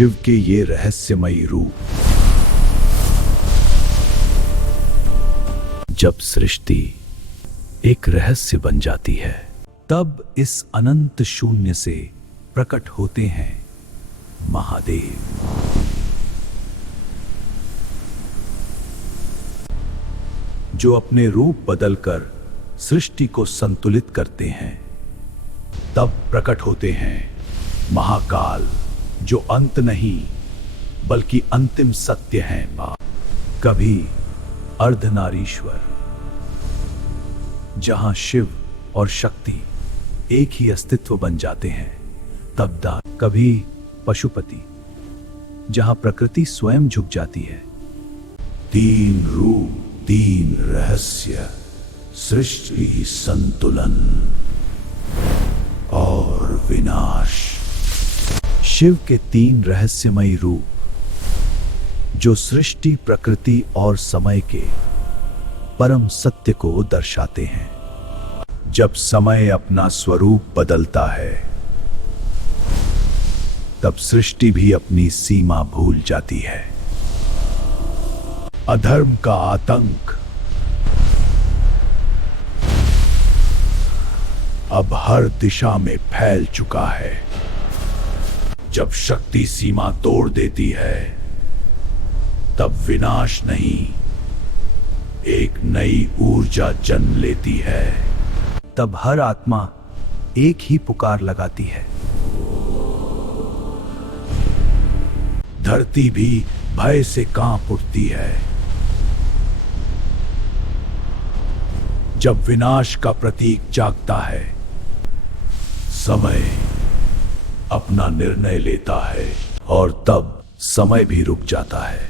शिव के ये रहस्यमयी रूप। जब सृष्टि एक रहस्य बन जाती है, तब इस अनंत शून्य से प्रकट होते हैं महादेव। जो अपने रूप बदलकर सृष्टि को संतुलित करते हैं। तब प्रकट होते हैं महाकाल, जो अंत नहीं बल्कि अंतिम सत्य हैं। कभी अर्धनारीश्वर, जहां शिव और शक्ति एक ही अस्तित्व बन जाते हैं। तब कभी पशुपति, जहां प्रकृति स्वयं झुक जाती है। तीन रूप, तीन रहस्य, सृष्टि संतुलन और विनाश। शिव के तीन रहस्यमयी रूप, जो सृष्टि, प्रकृति और समय के परम सत्य को दर्शाते हैं। जब समय अपना स्वरूप बदलता है, तब सृष्टि भी अपनी सीमा भूल जाती है। अधर्म का आतंक अब हर दिशा में फैल चुका है। जब शक्ति सीमा तोड़ देती है, तब विनाश नहीं, एक नई ऊर्जा जन्म लेती है। तब हर आत्मा एक ही पुकार लगाती है। धरती भी भय से कांप उठती है। जब विनाश का प्रतीक जागता है, समय अपना निर्णय लेता है और तब समय भी रुक जाता है।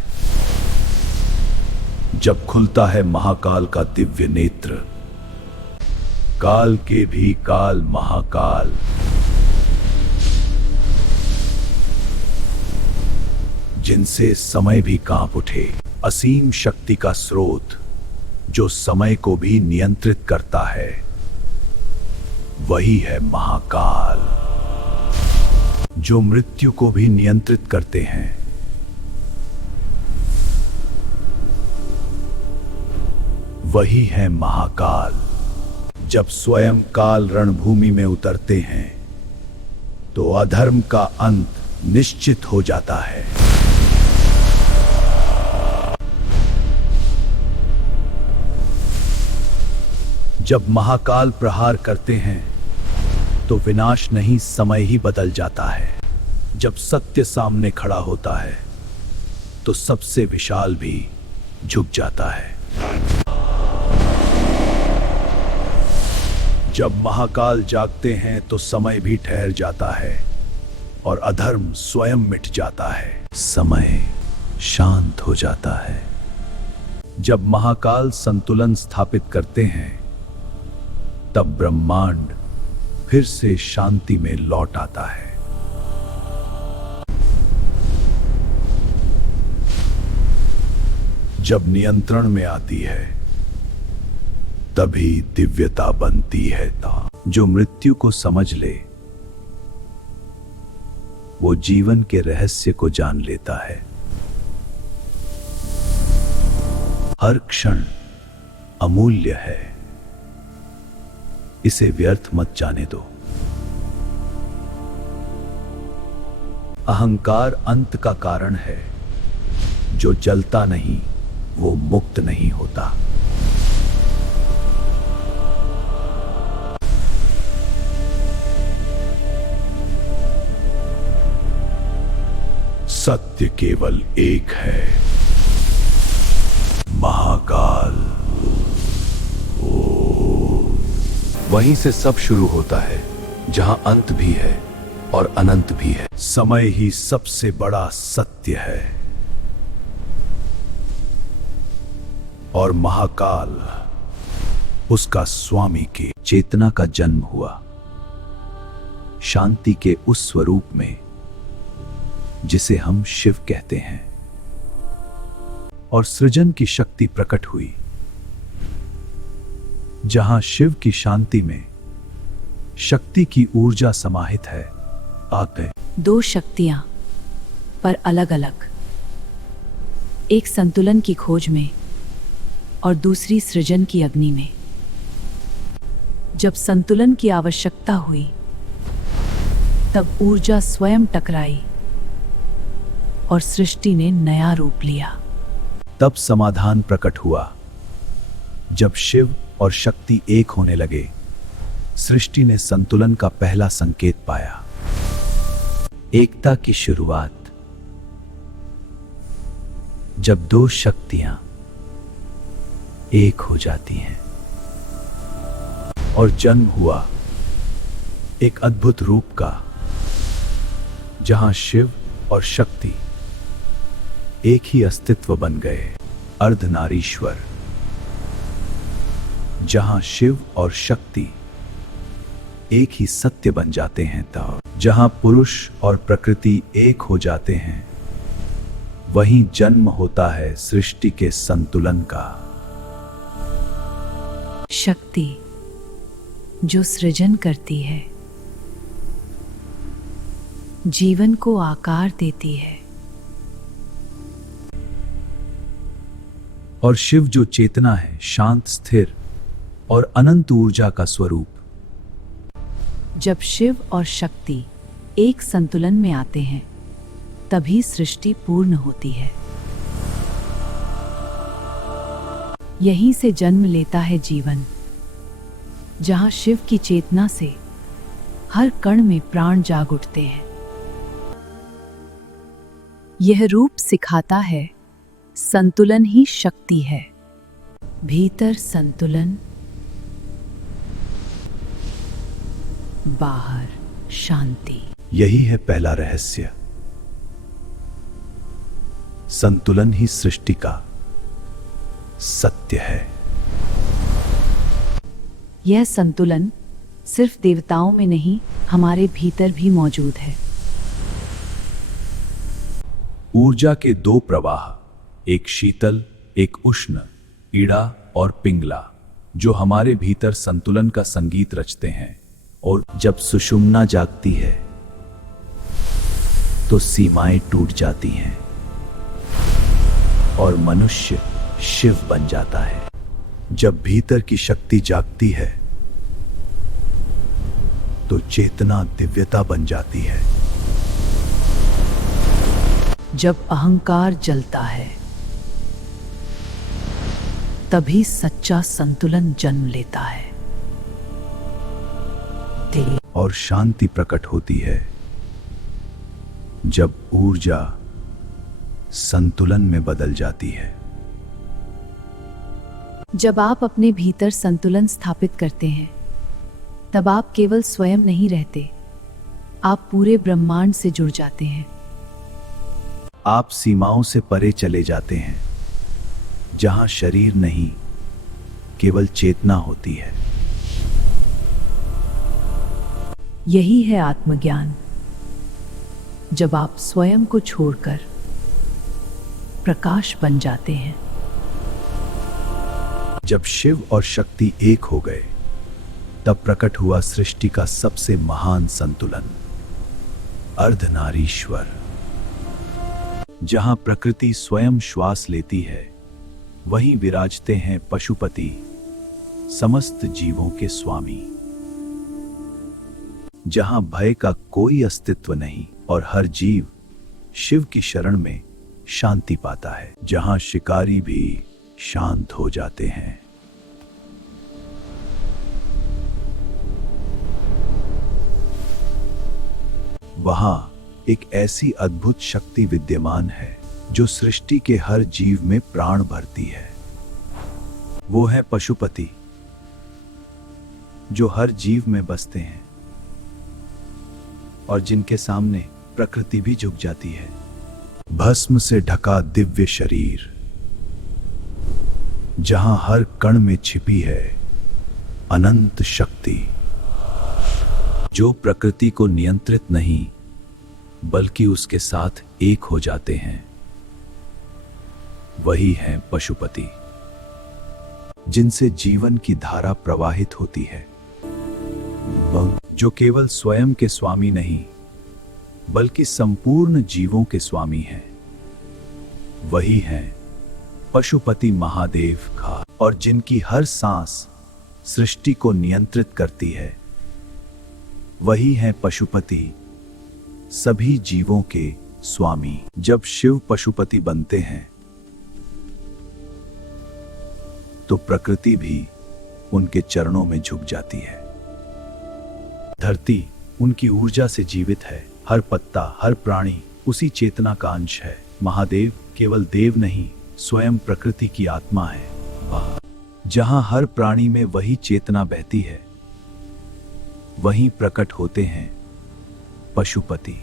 जब खुलता है महाकाल का दिव्य नेत्र, काल के भी काल महाकाल, जिनसे समय भी कांप उठे। असीम शक्ति का स्रोत, जो समय को भी नियंत्रित करता है, वही है महाकाल। जो मृत्यु को भी नियंत्रित करते हैं, वही है महाकाल। जब स्वयं काल रणभूमि में उतरते हैं, तो अधर्म का अंत निश्चित हो जाता है। जब महाकाल प्रहार करते हैं, तो विनाश नहीं, समय ही बदल जाता है। जब सत्य सामने खड़ा होता है, तो सबसे विशाल भी झुक जाता है। जब महाकाल जागते हैं, तो समय भी ठहर जाता है और अधर्म स्वयं मिट जाता है। समय शांत हो जाता है। जब महाकाल संतुलन स्थापित करते हैं, तब ब्रह्मांड फिर से शांति में लौट आता है। जब नियंत्रण में आती है, तभी दिव्यता बनती है। जो मृत्यु को समझ ले, वो जीवन के रहस्य को जान लेता है। हर क्षण अमूल्य है, इसे व्यर्थ मत जाने दो। अहंकार अंत का कारण है। जो जलता नहीं, वो मुक्त नहीं होता। सत्य केवल एक है, महाकाल। वहीं से सब शुरू होता है, जहां अंत भी है और अनंत भी है। समय ही सबसे बड़ा सत्य है और महाकाल उसका स्वामी के चेतना का जन्म हुआ। शांति के उस स्वरूप में जिसे हम शिव कहते हैं, और सृजन की शक्ति प्रकट हुई। जहां शिव की शांति में शक्ति की ऊर्जा समाहित है। आते दो शक्तियां पर अलग अलग, एक संतुलन की खोज में और दूसरी सृजन की अग्नि में। जब संतुलन की आवश्यकता हुई तब ऊर्जा स्वयं टकराई और सृष्टि ने नया रूप लिया। तब समाधान प्रकट हुआ। जब शिव और शक्ति एक होने लगे, सृष्टि ने संतुलन का पहला संकेत पाया। एकता की शुरुआत। जब दो शक्तियां एक हो जाती हैं और जन्म हुआ एक अद्भुत रूप का, जहां शिव और शक्ति एक ही अस्तित्व बन गए। अर्धनारीश्वर। जहां शिव और शक्ति एक ही सत्य बन जाते हैं, तब जहां पुरुष और प्रकृति एक हो जाते हैं, वहीं जन्म होता है सृष्टि के संतुलन का। शक्ति जो सृजन करती है, जीवन को आकार देती है, और शिव जो चेतना है, शांत, स्थिर और अनंत ऊर्जा का स्वरूप। जब शिव और शक्ति एक संतुलन में आते हैं, तभी सृष्टि पूर्ण होती है। यहीं से जन्म लेता है जीवन, जहां शिव की चेतना से हर कण में प्राण जाग उठते हैं। यह रूप सिखाता है संतुलन ही शक्ति है। भीतर संतुलन, बाहर शांति। यही है पहला रहस्य। संतुलन ही सृष्टि का सत्य है। यह संतुलन सिर्फ देवताओं में नहीं, हमारे भीतर भी मौजूद है। ऊर्जा के दो प्रवाह, एक शीतल, एक उष्ण, इड़ा और पिंगला, जो हमारे भीतर संतुलन का संगीत रचते हैं। और जब सुषुम्ना जागती है तो सीमाएं टूट जाती हैं और मनुष्य शिव बन जाता है। जब भीतर की शक्ति जागती है तो चेतना दिव्यता बन जाती है। जब अहंकार जलता है, तभी सच्चा संतुलन जन्म लेता है। और शांति प्रकट होती है जब ऊर्जा संतुलन में बदल जाती है। जब आप अपने भीतर संतुलन स्थापित करते हैं, तब आप केवल स्वयं नहीं रहते, आप पूरे ब्रह्मांड से जुड़ जाते हैं। आप सीमाओं से परे चले जाते हैं, जहां शरीर नहीं, केवल चेतना होती है। यही है आत्मज्ञान। जब आप स्वयं को छोड़कर प्रकाश बन जाते हैं। जब शिव और शक्ति एक हो गए, तब प्रकट हुआ सृष्टि का सबसे महान संतुलन, अर्धनारीश्वर। जहां प्रकृति स्वयं श्वास लेती है, वहीं विराजते हैं पशुपति, समस्त जीवों के स्वामी। जहां भय का कोई अस्तित्व नहीं और हर जीव शिव की शरण में शांति पाता है। जहां शिकारी भी शांत हो जाते हैं। वहां एक ऐसी अद्भुत शक्ति विद्यमान है जो सृष्टि के हर जीव में प्राण भरती है। वो है पशुपति, जो हर जीव में बसते हैं और जिनके सामने प्रकृति भी झुक जाती है। भस्म से ढका दिव्य शरीर, जहां हर कण में छिपी है अनंत शक्ति, जो प्रकृति को नियंत्रित नहीं बल्कि उसके साथ एक हो जाते हैं। वही है पशुपति, जिनसे जीवन की धारा प्रवाहित होती है, जो केवल स्वयं के स्वामी नहीं बल्कि संपूर्ण जीवों के स्वामी हैं। वही हैं पशुपति महादेव का, और जिनकी हर सांस सृष्टि को नियंत्रित करती है। वही हैं पशुपति सभी जीवों के स्वामी। जब शिव पशुपति बनते हैं तो प्रकृति भी उनके चरणों में झुक जाती है। धरती उनकी ऊर्जा से जीवित है। हर पत्ता, हर प्राणी उसी चेतना का अंश है। महादेव केवल देव नहीं, स्वयं प्रकृति की आत्मा है। जहां हर प्राणी में वही चेतना बहती है, वहीं प्रकट होते हैं पशुपति।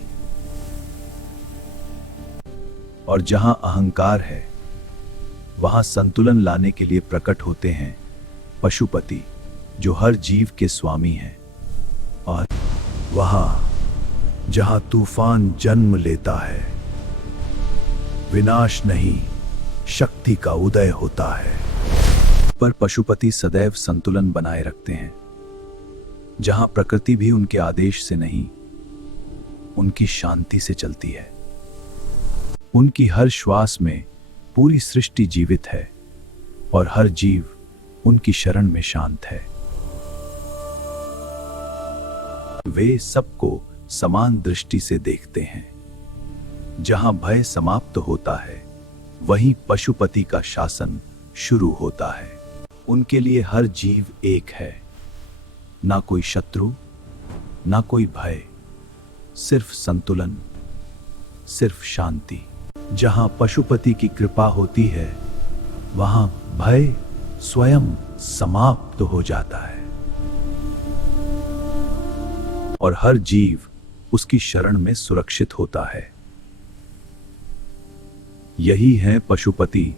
और जहां अहंकार है, वहां संतुलन लाने के लिए प्रकट होते हैं पशुपति, जो हर जीव के स्वामी हैं। और वहां जहां तूफान जन्म लेता है, विनाश नहीं, शक्ति का उदय होता है। पर पशुपति सदैव संतुलन बनाए रखते हैं। जहां प्रकृति भी उनके आदेश से नहीं, उनकी शांति से चलती है। उनकी हर श्वास में पूरी सृष्टि जीवित है और हर जीव उनकी शरण में शांत है। वे सबको समान दृष्टि से देखते हैं। जहां भय समाप्त होता है, वहीं पशुपति का शासन शुरू होता है। उनके लिए हर जीव एक है, ना कोई शत्रु, ना कोई भय, सिर्फ संतुलन, सिर्फ शांति। जहां पशुपति की कृपा होती है, वहां भय स्वयं समाप्त हो जाता है और हर जीव उसकी शरण में सुरक्षित होता है। यही है पशुपति,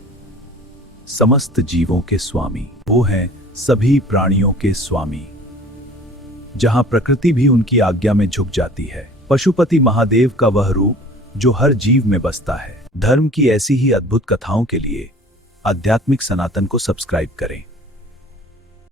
समस्त जीवों के स्वामी। वो हैं सभी प्राणियों के स्वामी। जहां प्रकृति भी उनकी आज्ञा में झुक जाती है, पशुपति महादेव का वह रूप जो हर जीव में बसता है। धर्म की ऐसी ही अद्भुत कथाओं के लिए आध्यात्मिक सनातन को सब्सक्राइब करें।